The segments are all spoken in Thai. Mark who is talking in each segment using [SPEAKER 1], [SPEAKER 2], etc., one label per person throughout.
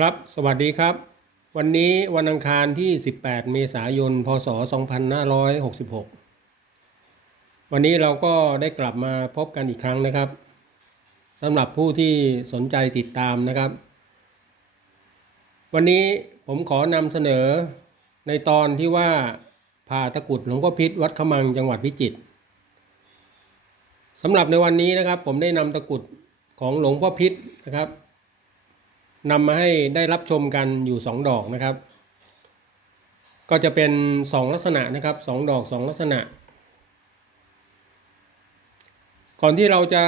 [SPEAKER 1] ครับ สวัสดีครับ วันนี้วันอังคารที่ 18 เมษายน พศ 2566 วันนี้เราก็ได้กลับมาพบกันอีกครั้งนะครับสำหรับผู้ที่สนใจติดตามนะครับ วันนี้ผมขอนำเสนอในตอนที่ว่าผ่าตะกุดหลวงพ่อพิษวัดขมังจังหวัดพิจิตรสำหรับในวันนี้นะครับ ผมได้นำตะกุดของหลวงพ่อพิษนะครับ นำมาให้ได้รับชมกันอยู่ 2 ดอกนะครับ ก็จะเป็น 2 ลักษณะนะครับ 2 ดอก 2 ลักษณะ ก่อนที่เราจะ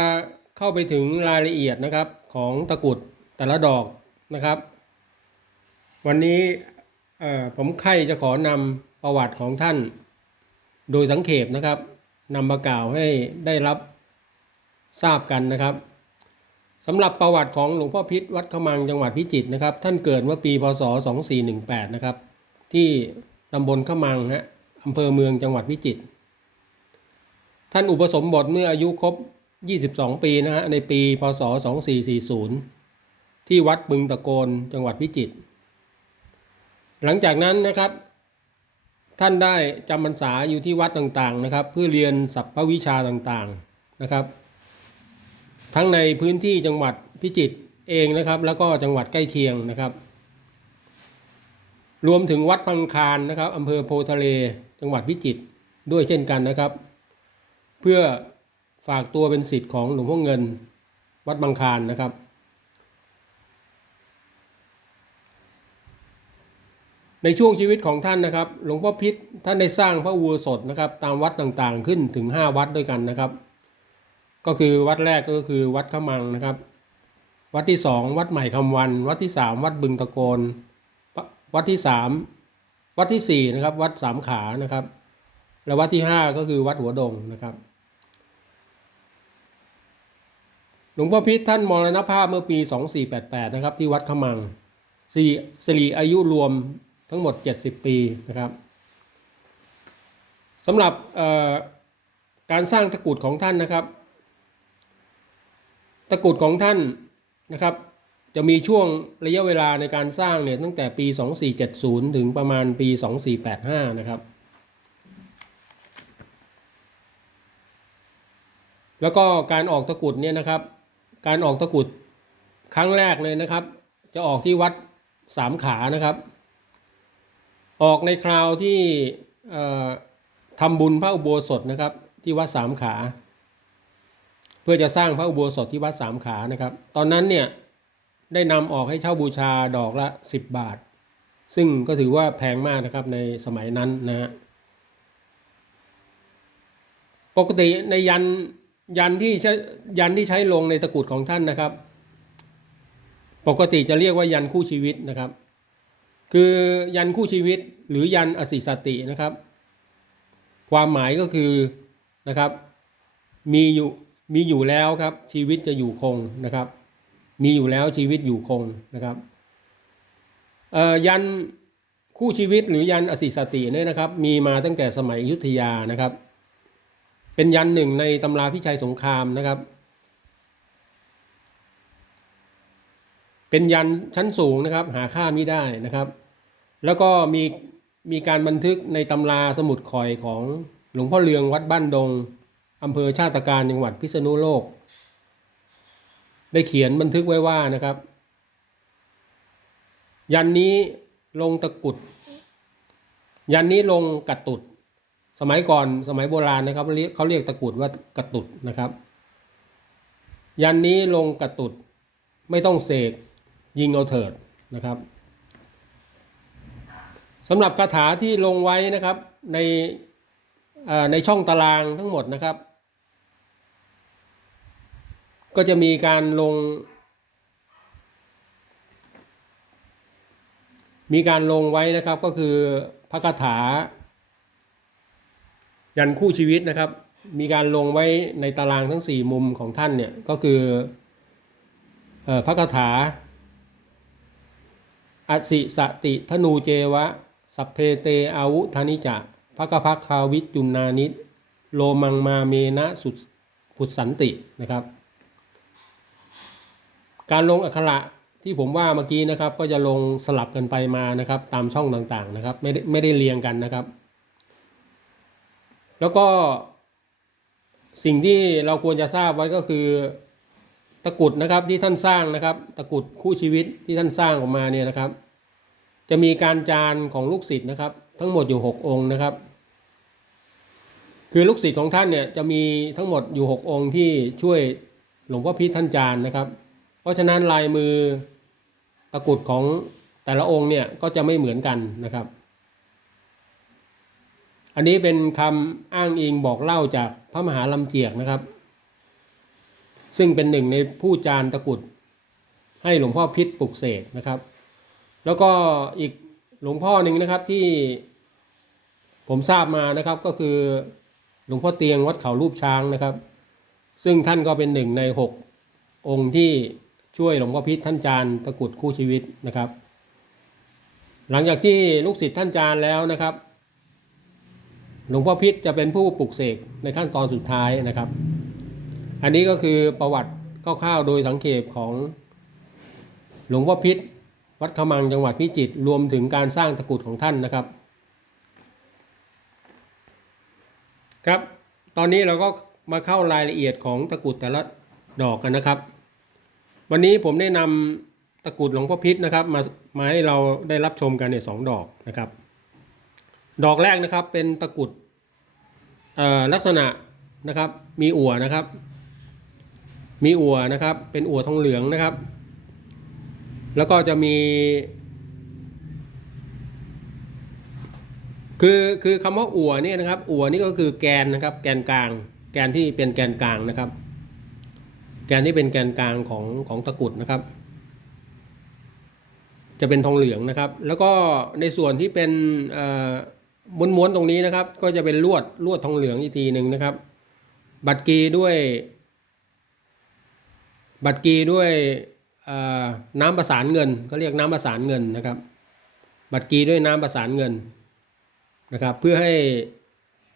[SPEAKER 1] เข้าไปถึงรายละเอียดนะครับของตะกรุดแต่ละดอกนะครับ วันนี้ผมใครจะขอนำประวัติของท่าน โดยสังเขปนะครับนำมากล่าวให้ได้รับทราบกันนะครับ สำหรับประวัติของหลวงพ่อพิษวัดขมังจังหวัดพิจิตรนะครับ ท่านเกิดเมื่อปีพศ 2418 นะครับ ที่ตำบลขมังฮะอำเภอเมืองจังหวัดพิจิตรท่านอุปสมบทเมื่ออายุครบ 22 ปีนะฮะในปีพศ 2440 ที่วัดบึงตะโกนจังหวัดพิจิตรหลังจากนั้นนะครับ ท่านได้จำพรรษาอยู่ที่วัดต่างๆนะครับ เพื่อเรียนสัพพวิชาต่างๆนะครับ ทั้งในพื้นที่จังหวัดพิจิตรเองนะครับ แล้วก็จังหวัดใกล้เคียงนะครับ รวมถึงวัดพังคารนะครับอำเภอโพทะเล จังหวัดพิจิตรด้วยเช่นกันนะครับ เพื่อฝากตัวเป็นสิทธิ์ของหลวงพ่อเงิน วัดบางคารนะครับ ในช่วงชีวิตของท่านนะครับ หลวงพ่อพิษท่านได้สร้างพระอุโบสถนะครับ ตามวัดต่างๆขึ้นถึง 5 วัดด้วยกันนะครับ ก็คือวัดแรกก็คือวัดขมังนะครับ วัดที่สองวัดใหม่คำวัน วัดที่สามวัดบึงตะโกน วัดที่สามวัดที่สี่นะครับ วัดสามขานะครับ และวัดที่ห้าก็คือวัดหัวดงนะครับหลวงพ่อพิษท่านมรณภาพเมื่อปี 2488 นะครับ ที่วัดขมังสี่สิริอายุรวมทั้งหมด 70 ปีนะครับสำหรับการสร้างตะกุดของท่านนะครับ ตะกรุดของท่านนะครับ จะมีช่วงระยะเวลาในการสร้างเนี่ยตั้งแต่ปี 2470 ถึงประมาณปี 2485 นะครับ แล้วก็การออกตะกรุดเนี่ยนะครับ การออกตะกรุดครั้งแรกเลยนะครับ จะออกที่วัดสามขานะครับ ออกในคราวที่ทำบุญพระอุโบสถนะครับ ที่วัดสามขา พื่อจะสร้างพระอุโบสถที่วัดสามขานะครับ ตอนนั้นเนี่ยได้นำออกให้เช่าบูชาดอกละ 10 บาท ซึ่งก็ถือว่าแพงมากนะครับในสมัยนั้นนะฮะปกติในยันยันที่ใช้ยันที่ใช้ลงในตะกรุดของท่านนะครับ ปกติจะเรียกว่ายันคู่ชีวิตนะครับ คือยันคู่ชีวิตหรือยันอสิสตินะครับ ความหมายก็คือนะครับมีอยู่ มีอยู่แล้วครับ ชีวิตจะอยู่คงนะครับ มีอยู่แล้วชีวิตอยู่คงนะครับยันคู่ชีวิตหรือยันอสิสติเนี่ยนะครับ มีมาตั้งแต่สมัยอยุทธยานะครับ เป็นยันหนึ่งในตำราพิชัยสงครามนะครับ เป็นยันชั้นสูงนะครับ หาค่าไม่ได้นะครับ แล้วก็มีมีการบันทึกในตำราสมุดข่อยของหลวงพ่อเลืองวัดบ้านดง อำเภอชาติการจังหวัดพิษณุโลก ได้เขียนบันทึกไว้ว่านะครับ ยันนี้ลงตะกุด ยันนี้ลงกัดตุด สมัยก่อนสมัยโบราณนะครับเขาเรียกตะกุดว่ากระตุดนะครับ ยันนี้ลงกระตุด ไม่ต้องเสกยิงเอาเถิดนะครับสำหรับคาถาที่ลงไว้นะครับในในช่องตารางทั้งหมดนะครับ ก็จะมีการลง มีการลงไว้นะครับก็คือพระคาถา ยันคู่ชีวิตนะครับ มีการลงไว้ในตารางทั้ง 4 มุมของท่านเนี่ยก็คือพระคาถาอสิสติธนูเจวะ สัพเพเตอาวุธานิจะภกพักคาวิจุนนานิโลมังมาเมนะสุดขุดสันตินะครับ การลงอักขระที่ผมว่าเมื่อกี้นะครับ ก็จะลงสลับกันไปมานะครับ ตามช่องต่างๆนะครับ ไม่ได้ไม่ได้เรียงกันนะครับ แล้วก็สิ่งที่เราควรจะทราบไว้ก็คือตะกุดนะครับที่ท่านสร้างนะครับ ตะกุดคู่ชีวิตที่ท่านสร้างออกมาเนี่ยนะครับ จะมีการจานของลูกศิษย์นะครับ ทั้งหมดอยู่หกองค์นะครับ คือลูกศิษย์ของท่านเนี่ยจะมีทั้งหมดอยู่หกองค์ที่ช่วยหลวงพ่อพิษท่านจานนะครับ ราะฉะนั้นลายมือตะกรุดของแต่ละองค์เนี่ยก็จะไม่เหมือนกันนะครับ อันนี้เป็นคำอ้างอิงบอกเล่าจากพระมหาลำเจียกนะครับ ซึ่งเป็นหนึ่งในผู้จานตะกรุดให้หลวงพ่อพิษปลุกเสกนะครับ แล้วก็อีกหลวงพ่อหนึ่งนะครับที่ผมทราบมานะครับก็คือหลวงพ่อเตียงวัดเขารูปช้างนะครับ ซึ่งท่านก็เป็นหนึ่งในหกองค์ที่ ช่วยหลวงพ่อพิษท่านจานตะกุดคู่ชีวิตนะครับ หลังจากที่ลูกศิษย์ท่านจานแล้วนะครับ หลวงพ่อพิษจะเป็นผู้ปลุกเสกในขั้นตอนสุดท้ายนะครับ อันนี้ก็คือประวัติคร่าวๆโดยสังเขปของหลวงพ่อพิษวัดขมังจังหวัดพิจิตรรวมถึงการสร้างตะกุดของท่านนะครับ ครับ ตอนนี้เราก็มาเข้ารายละเอียดของตะกุดแต่ละดอกกันนะครับ วันนี้ผมได้นำตะกรุดหลวงพ่อพิษนะครับมามาให้เราได้รับชมกันเนี่ยสองดอกนะครับ ดอกแรกนะครับเป็นตะกรุดลักษณะนะครับมีอั่วนะครับ มีอั่วนะครับ เป็นอั่วทองเหลืองนะครับ แล้วก็จะมี คือคือคำว่าอั่วเนี่ยนะครับอั่วนี่ก็คือแกนนะครับ แกนกลาง แกนที่เป็นแกนกลางนะครับ แกนที่เป็นแกนกลางของของตะกุดนะครับ จะเป็นทองเหลืองนะครับ แล้วก็ในส่วนที่เป็นม้วนๆตรงนี้นะครับ ก็จะเป็นลวดลวดทองเหลืองอีกทีหนึ่งนะครับ บัตรกีด้วย บัตรกีด้วยน้ำประสานเงินก็เรียกน้ำประสานเงินนะครับ บัตรกีด้วยน้ำประสานเงินนะครับ เพื่อให้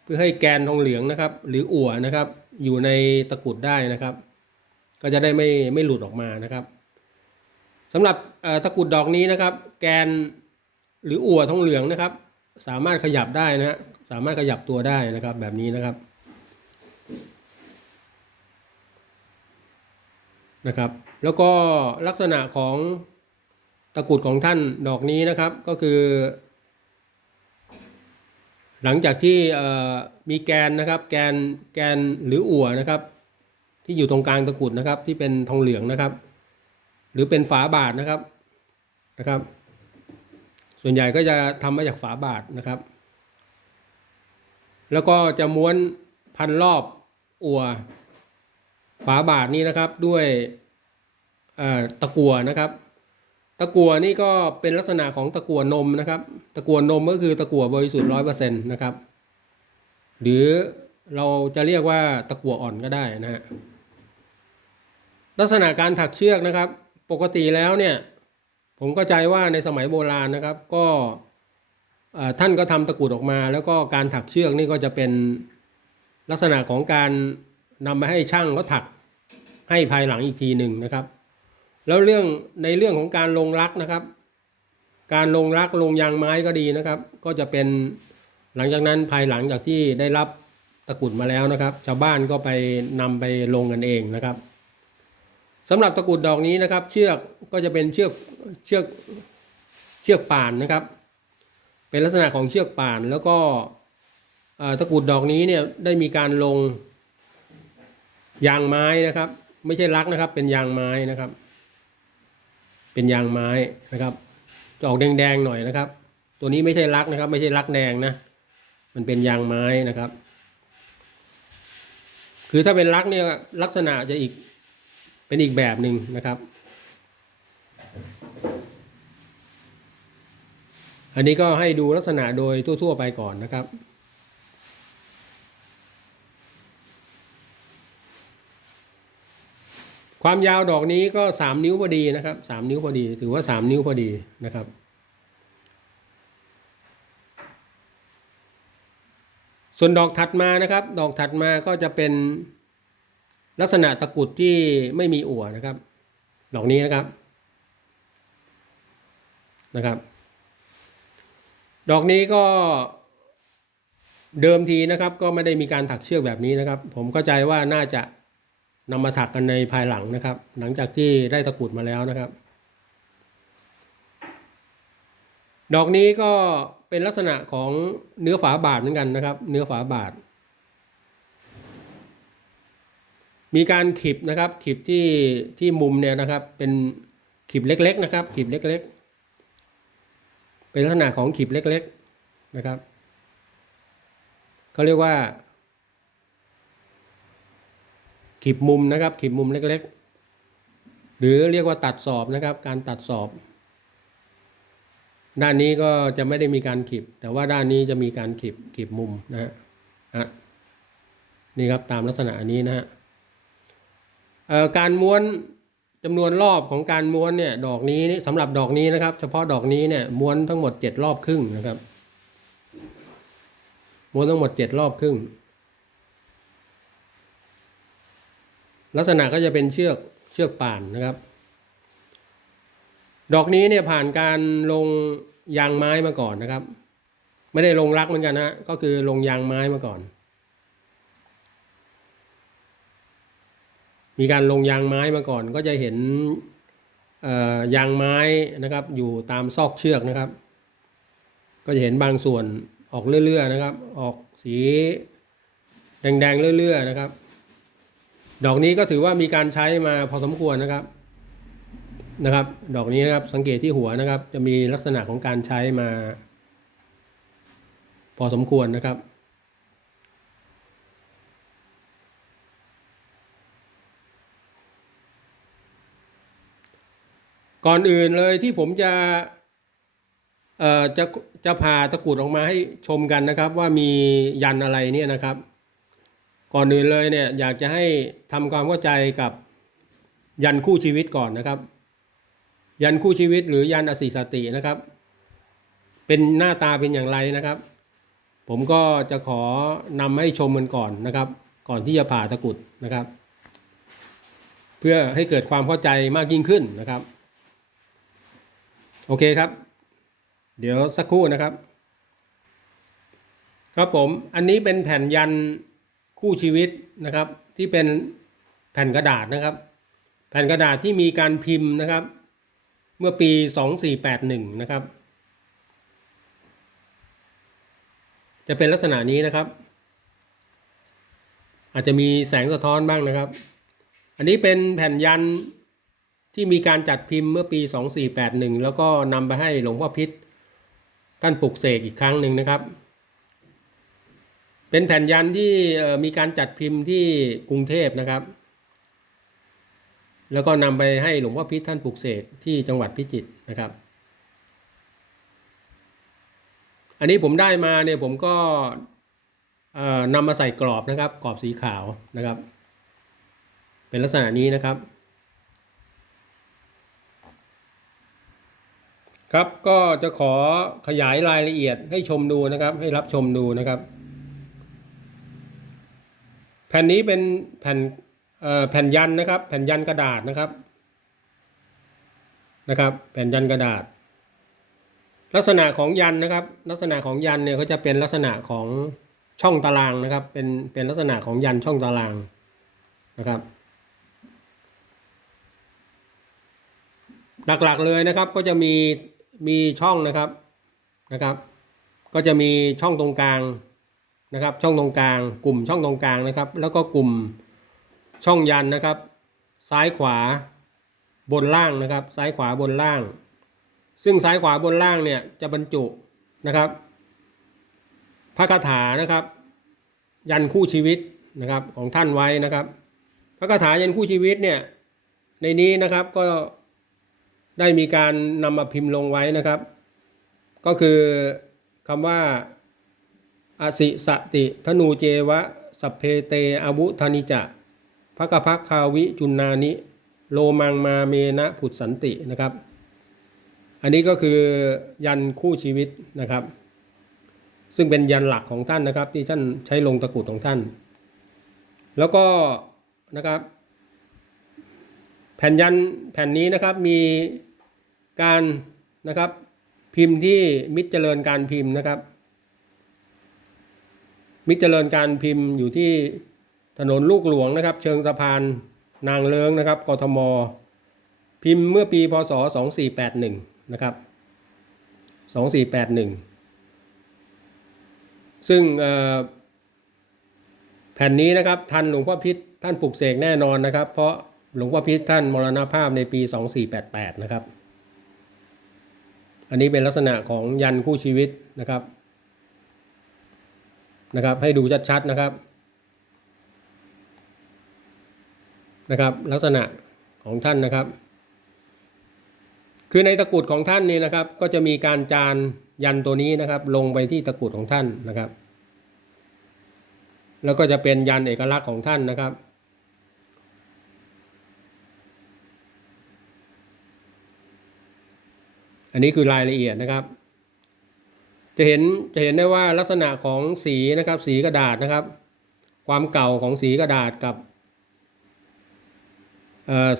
[SPEAKER 1] เพื่อให้แกนทองเหลืองนะครับ หรืออั่วนะครับ อยู่ในตะกุดได้นะครับ ก็จะได้ไม่ไม่หลุดออกมานะครับสำหรับตะกรุดดอกนี้นะครับ แกนหรืออั่วทองเหลืองนะครับ สามารถขยับได้นะฮะสามารถขยับตัวได้นะครับแบบนี้นะครับนะครับ แล้วก็ลักษณะของตะกรุดของท่านดอกนี้นะครับก็คือ หลังจากที่มีแกนนะครับ แกนแกนหรืออั่วนะครับ ที่อยู่ตรงกลางตะกุดนะครับ ที่เป็นทองเหลืองนะครับ หรือเป็นฝาบาทนะครับนะครับ ส่วนใหญ่ก็จะทำมาจากฝาบาทนะครับ แล้วก็จะม้วนพันรอบอั่วฝาบาทนี้นะครับด้วยตะกัวนะครับ ตะกัวนี่ก็เป็นลักษณะของตะกัวนมนะครับ ตะกัวนมก็คือตะกัวบริสุทธิ์ร้อยเปอร์เซ็นต์นะครับ หรือเราจะเรียกว่าตะกัวอ่อนก็ได้นะฮะ ลักษณะการถักเชือกนะครับ ปกติแล้วเนี่ยผมเข้าใจว่าในสมัยโบราณนะครับ ก็ท่านก็ทำตะกุดออกมา แล้วก็การถักเชือกนี่ก็จะเป็นลักษณะของการนำมาให้ช่างเขาถักให้ภายหลังอีกทีหนึ่งนะครับ แล้วเรื่องในเรื่องของการลงรักนะครับ การลงรักลงยางไม้ก็ดีนะครับ ก็จะเป็นหลังจากนั้นภายหลังจากที่ได้รับตะกุดมาแล้วนะครับ ชาวบ้านก็ไปนำไปลงกันเองนะครับ สำหรับตะกรุดดอกนี้นะครับ เชือกก็จะเป็นเชือกเชือกเชือกป่านนะครับ เป็นลักษณะของเชือกป่านแล้วก็ตะกรุดดอกนี้เนี่ยได้มีการลงยางไม้นะครับ ไม่ใช่รักนะครับ เป็นยางไม้นะครับ เป็นยางไม้นะครับจะออกแดงๆหน่อยนะครับ ตัวนี้ไม่ใช่รักนะครับ ไม่ใช่รักแดงนะมันเป็นยางไม้นะครับ คือถ้าเป็นรักเนี่ยลักษณะจะอีก เป็นอีกแบบหนึ่งนะครับ อันนี้ก็ให้ดูลักษณะโดยทั่ว ๆ ไปก่อนนะครับความยาวดอกนี้ก็สามนิ้วพอดีนะครับสามนิ้วพอดี ถือว่าสามนิ้วพอดีนะครับ ส่วนดอกถัดมานะครับ ดอกถัดมาก็จะเป็น ลักษณะตะกรุดที่ไม่มีอั่วนะครับ ดอกนี้นะครับนะครับ ดอกนี้ก็เดิมทีนะครับก็ไม่ได้มีการถักเชือกแบบนี้นะครับ ผมเข้าใจว่าน่าจะนำมาถักกันในภายหลังนะครับ หลังจากที่ได้ตะกรุดมาแล้วนะครับ ดอกนี้ก็เป็นลักษณะของเนื้อฝาบาทเหมือนกันนะครับ เนื้อฝาบาท มีการขีบนะครับขีบที่ที่มุมเนี่ยนะครับ เป็นขีบเล็กๆนะครับขีบเล็กๆ เป็นลักษณะของขีบเล็กๆนะครับเขาเรียกว่าขีบมุมนะครับขีบมุมเล็กๆ หรือเรียกว่าตัดสอบนะครับ การตัดสอบ ด้านนี้ก็จะไม่ได้มีการขีบแต่ว่าด้านนี้จะมีการขีบขีบมุมนะฮะนี่ครับตามลักษณะนนี้นะฮะ การม้วนจำนวนรอบของการม้วนเนี่ยดอกนี้สำหรับดอกนี้นะครับ เฉพาะดอกนี้เนี่ยม้วนทั้งหมดเจ็ดรอบครึ่งนะครับ ม้วนทั้งหมดเจ็ดรอบครึ่ง ลักษณะก็จะเป็นเชือกเชือกป่านนะครับ ดอกนี้เนี่ยผ่านการลงยางไม้มาก่อนนะครับ ไม่ได้ลงรักเหมือนกันนะก็คือลงยางไม้มาก่อน มีการลงยางไม้มาก่อน ก็จะเห็นยางไม้นะครับ อยู่ตามซอกเชือกนะครับ ก็จะเห็นบางส่วนออกเรื่อยๆนะครับ ออกสีแดงๆเรื่อยๆนะครับ ดอกนี้ก็ถือว่ามีการใช้มาพอสมควรนะครับนะครับ ดอกนี้นะครับสังเกตที่หัวนะครับ จะมีลักษณะของการใช้มา พอสมควรนะครับ ก่อนอื่นเลยที่ผมจะเอ่อจะจะพาตะกรุดออกมาให้ชมกันนะครับ ว่ามียันอะไรเนี่ยนะครับ ก่อนอื่นเลยเนี่ยอยากจะให้ทำความเข้าใจกับยันคู่ชีวิตก่อนนะครับ ยันคู่ชีวิตหรือยันอสิสตินะครับ เป็นหน้าตาเป็นอย่างไรนะครับ ผมก็จะขอนำให้ชมกันก่อนนะครับ ก่อนที่จะผ่าตะกรุดนะครับ เพื่อให้เกิดความเข้าใจมากยิ่งขึ้นนะครับ โอเคครับ เดี๋ยวสักครู่นะครับ ครับผมอันนี้เป็นแผ่นยันคู่ชีวิตนะครับ ที่เป็นแผ่นกระดาษนะครับ แผ่นกระดาษที่มีการพิมพ์นะครับ เมื่อปี 2481 นะครับ จะเป็นลักษณะนี้นะครับ อาจจะมีแสงสะท้อนบ้างนะครับ อันนี้เป็นแผ่นยัน ที่มีการจัดพิมพ์เมื่อปี 2481 แล้วก็นำไปให้หลวงพ่อพิษท่านปลุกเสกอีกครั้งหนึ่งนะครับ เป็นแผ่นยันที่มีการจัดพิมพ์ที่กรุงเทพนะครับ แล้วก็นำไปให้หลวงพ่อพิษท่านปลุกเสกที่จังหวัดพิจิตรนะครับ อันนี้ผมได้มาเนี่ยผมก็นำมาใส่กรอบนะครับ กรอบสีขาวนะครับ เป็นลักษณะนี้นะครับ ครับก็จะขอขยายรายละเอียดให้ชมดูนะครับ ให้รับชมดูนะครับ แผ่นนี้เป็นแผ่นแผ่นยันนะครับ แผ่นยันกระดาษนะครับนะครับ แผ่นยันกระดาษ ลักษณะของยันนะครับ ลักษณะของยันเนี่ยเขาจะเป็นลักษณะของช่องตารางนะครับ เป็นเป็นลักษณะของยันช่องตารางนะครับหลักๆเลยนะครับก็จะมี มีช่องนะครับนะครับ ก็จะมีช่องตรงกลางนะครับ ช่องตรงกลาง กลุ่มช่องตรงกลางนะครับ แล้วก็กลุ่มช่องยันนะครับ ซ้ายขวาบนล่างนะครับ ซ้ายขวาบนล่าง ซึ่งซ้ายขวาบนล่างเนี่ยจะบรรจุนะครับพระคาถานะครับ ยันคู่ชีวิตนะครับของท่านไว้นะครับ พระคาถายันคู่ชีวิตเนี่ยในนี้นะครับก็ ได้มีการนำมาพิมพ์ลงไว้นะครับ ก็คือคำว่าอสิสติธนูเจวะสัพเพเตอวุธนิจะภกพักคาวิจุนนานิ โลมังมาเมนะผุดสันตินะครับ อันนี้ก็คือยันคู่ชีวิตนะครับ ซึ่งเป็นยันหลักของท่านนะครับ ที่ท่านใช้ลงตะกรุดของท่าน แล้วก็นะครับ แผ่นยันแผ่นนี้นะครับมีการนะครับพิมพ์ที่มิตรเจริญการพิมพ์นะครับ มิตรเจริญการพิมพ์อยู่ที่ถนนลูกหลวงนะครับ เชิงสะพานนางเลิงนะครับกทม พิมพ์เมื่อปีพศ 2481 นะครับ 2481 ซึ่งเอ่อแผ่นนี้นะครับทันหลวงพ่อพิษท่านปลุกเสกแน่นอนนะครับ เพราะ หลวงพ่อพิษท่านมรณภาพในปี 2488 นะครับ อันนี้เป็นลักษณะของยันคู่ชีวิตนะครับนะครับ ให้ดูชัดๆนะครับนะครับ ลักษณะของท่านนะครับ คือในตะกุดของท่านนี่นะครับ ก็จะมีการจานยันตัวนี้นะครับ ลงไปที่ตะกุดของท่านนะครับ แล้วก็จะเป็นยันเอกลักษณ์ของท่านนะครับ อันนี้คือรายละเอียดนะครับ จะเห็นจะเห็นได้ว่าลักษณะของสีนะครับ สีกระดาษนะครับ ความเก่าของสีกระดาษกับ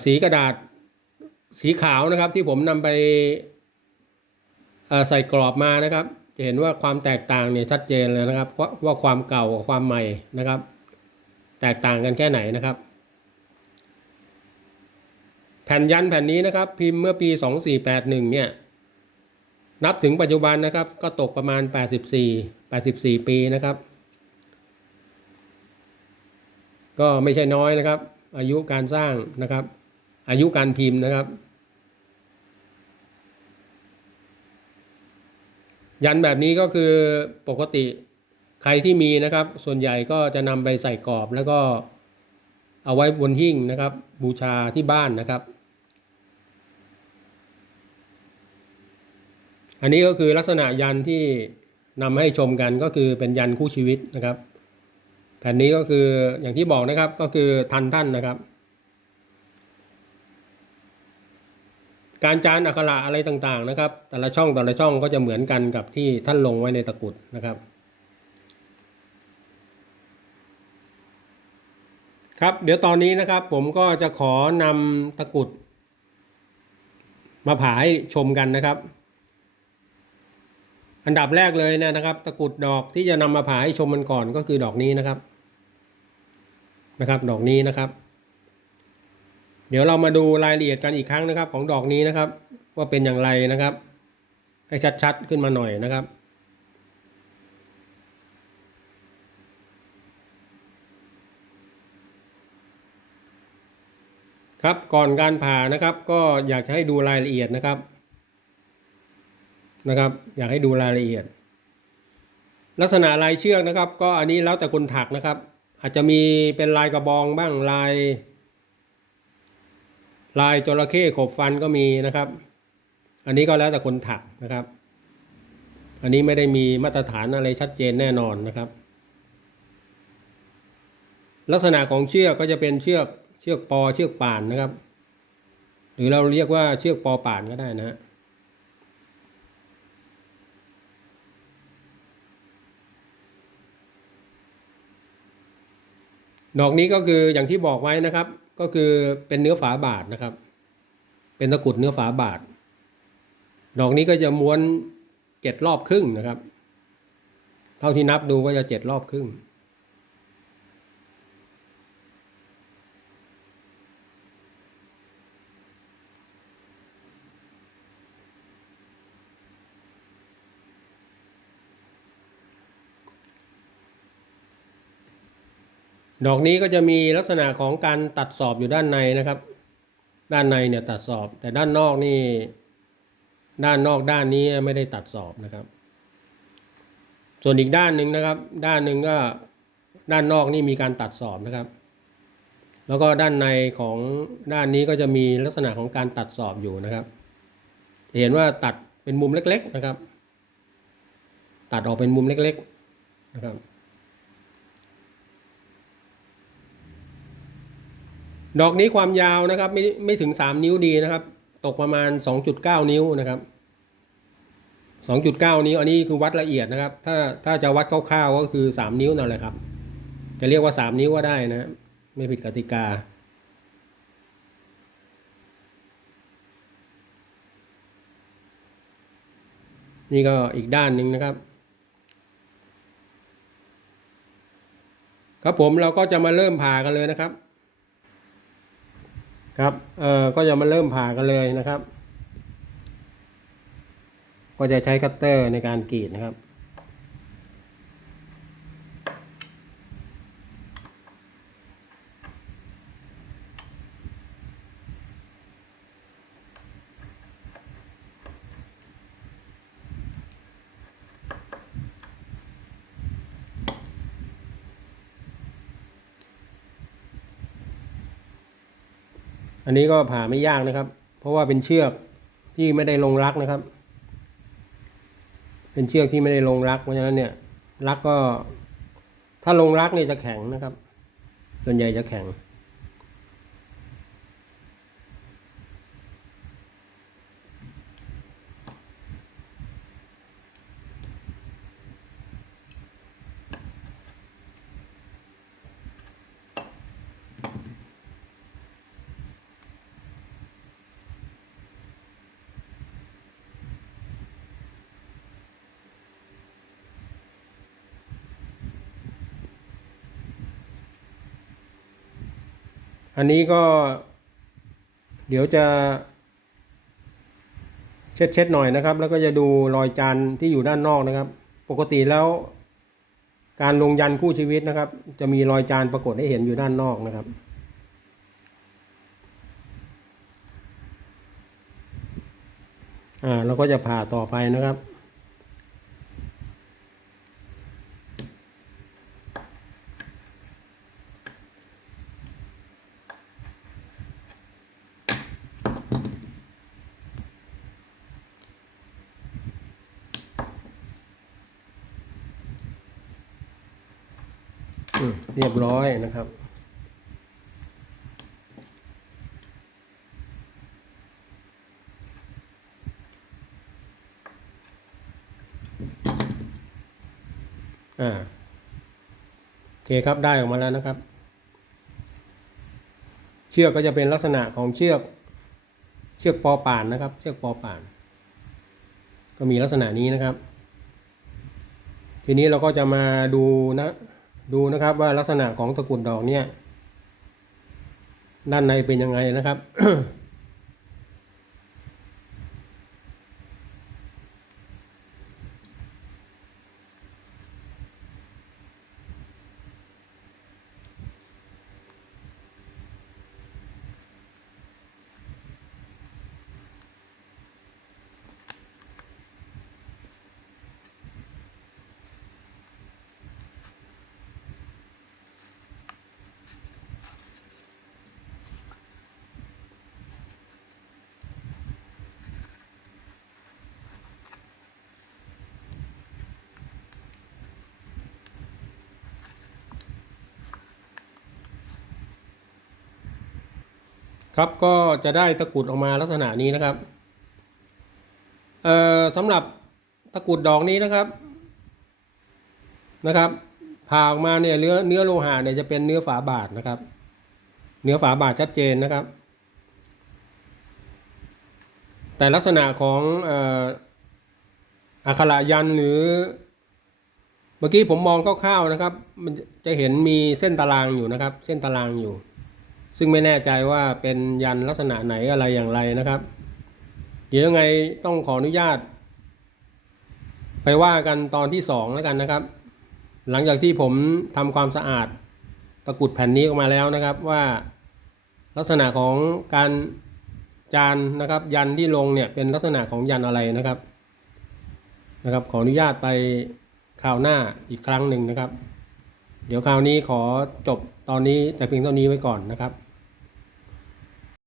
[SPEAKER 1] สีกระดาษสีขาวนะครับที่ผมนำไปใส่กรอบมานะครับ จะเห็นว่าความแตกต่างเนี่ยชัดเจนเลยนะครับว่าว่าความเก่ากับความใหม่นะครับ แตกต่างกันแค่ไหนนะครับ แผ่นยันแผ่นนี้นะครับ พิมพ์เมื่อปี 2481เนี่ย นับถึงปัจจุบันนะครับ ก็ตกประมาณ 84 84 ปีนะครับ ก็ไม่ใช่น้อยนะครับ อายุการสร้างนะครับ อายุการพิมพ์นะครับ ยันแบบนี้ก็คือปกติใครที่มีนะครับ ส่วนใหญ่ก็จะนำไปใส่กรอบแล้วก็เอาไว้บนหิ้งนะครับ บูชาที่บ้านนะครับ อันนี้ก็คือลักษณะยันที่นำให้ชมกันก็คือเป็นยันคู่ชีวิตนะครับ แผ่นนี้ก็คืออย่างที่บอกนะครับก็คือทันท่านนะครับ การจานอักขระอะไรต่างๆนะครับ แต่ละช่องแต่ละช่องก็จะเหมือนกันกับที่ท่านลงไว้ในตะกุดนะครับ ครับเดี๋ยวตอนนี้นะครับผมก็จะขอนำตะกุดมาผ่าให้ชมกันนะครับ อันดับแรกเลยนยนะครับ ตะกุดดอกที่จะนำมาผ่าให้ชมมันก่อนก็คือดอกนี้นะครับ นะครับ ดอกนี้นะครับ เดี๋ยวเรามาดูรายละเอียดกันอีกครั้งนะครับ ของดอกนี้นะครับ ว่าเป็นอย่างไรนะครับ ให้ชัดๆขึ้นมาหน่อยนะครับครับก่อนการผ่านะครับก็อยากจะให้ดูรายละเอียดนะครับ นะครับ อยากให้ดูรายละเอียด ลักษณะลายเชือกนะครับ ก็อันนี้แล้วแต่คนถักนะครับ อาจจะมีเป็นลายกระบองบ้างลาย ลายจระเข้ขบฟันก็มีนะครับ อันนี้ก็แล้วแต่คนถักนะครับ อันนี้ไม่ได้มีมาตรฐานอะไรชัดเจนแน่นอนนะครับ ลักษณะของเชือกก็จะเป็นเชือกเชือกปอเชือกป่านนะครับ หรือเราเรียกว่าเชือกปอป่านก็ได้นะฮะ ดอกนี้ก็คืออย่างที่บอกไว้นะครับ ก็คือเป็นเนื้อฝาบาทนะครับ เป็นตะกรุดเนื้อฝาบาท ดอกนี้ก็จะม้วนเจ็ดรอบครึ่งนะครับ เท่าที่นับดูก็จะเจ็ดรอบครึ่ง ดอกนี้ก็จะมีลักษณะของการตัดสอบอยู่ด้านในนะครับ ด้านในเนี่ยตัดสอบ แต่ด้านนอกนี่ ด้านนอกด้านนี้ไม่ได้ตัดสอบนะครับ ส่วนอีกด้านหนึ่งนะครับ ด้านหนึ่งก็ด้านนอกนี่มีการตัดสอบนะครับ แล้วก็ด้านในของด้านนี้ก็จะมีลักษณะของการตัดสอบอยู่นะครับ เห็นว่าตัดเป็นมุมเล็ก ๆนะครับ ตัดออกเป็นมุมเล็ก ๆนะครับ ดอกนี้ความยาวนะครับไม่ไม่ถึง 3 นิ้วดีนะครับ ตกประมาณ 2.9 นิ้วนะครับ 2.9 นิ้วอันนี้คือวัดละเอียดนะครับ ถ้าถ้าจะวัดคร่าวๆก็คือ 3 นิ้วนั่นแหละครับ จะเรียกว่า 3 นิ้วก็ได้นะไม่ผิดกติกานนี่ก็อีกด้านหนึ่งนะครับครับผมเราก็จะมาเริ่มผ่ากันเลยนะครับ ครับเอ่อก็จะมาเริ่มผ่ากันเลยนะครับ ก็จะใช้คัตเตอร์ในการกรีดนะครับ อันนี้ก็ผ่าไม่ยากนะครับ เพราะว่าเป็นเชือกที่ไม่ได้ลงรักนะครับ เป็นเชือกที่ไม่ได้ลงรัก เพราะฉะนั้นเนี่ยรักก็ถ้าลงรักเนี่ยจะแข็งนะครับ ส่วนใหญ่จะแข็ง อันนี้ก็ เดี๋ยวจะเช็ดเช็ดๆหน่อยนะครับ แล้วก็จะดูรอยจานที่อยู่ด้านนอกนะครับ ปกติแล้ว การลงยันคู่ชีวิตนะครับ จะมีรอยจานปรากฏให้เห็นอยู่ด้านนอกนะครับ อ่าเราก็จะผ่าต่อไปนะครับ อืมเร้อยนะครับ อ่าโอเคครับได้ออกมาแล้วนะครับ เชือกก็จะเป็นลักษณะของเชือกเชือกปอป่านนะครับ เชือกปอป่าน ก็มีลักษณะนี้นะครับ ทีนี้เราก็จะมาดูนะ ดูนะครับว่าลักษณะของตะกรุดดอกเนี่ย ด้านในเป็นยังไงนะครับ ครับก็จะได้ตะกรุดออกมาลักษณะนี้นะครับเอ่อสำหรับตะกรุดดอกนี้นะครับนะครับผ่าออกมาเนี่ยเนื้อเนื้อโลหะเนี่ยจะเป็นเนื้อฝาบาทนะครับ เนื้อฝาบาทชัดเจนนะครับ แต่ลักษณะของเอ่ออักขระยันหรือ เมื่อกี้ผมมองคร่าวๆนะครับ มันจะเห็นมีเส้นตารางอยู่นะครับ เส้นตารางอยู่ ซึ่งไม่แน่ใจว่าเป็นยันลักษณะไหนอะไรอย่างไรนะครับ เดี๋ยวยังไงต้องขออนุญาต ไปว่ากันตอนที่สองแล้วกันนะครับ หลังจากที่ผมทำความสะอาดตะกุดแผ่นนี้ออกมาแล้วนะครับว่าลักษณะของการจานนะครับยันที่ลงเนี่ยเป็นลักษณะของยันอะไรนะครับนะครับขออนุญาตไปคราวหน้าอีกครั้งหนึ่งนะครับ เดี๋ยวคราวนี้ขอจบตอนนี้แต่เพียงเท่านี้ไว้ก่อนนะครับ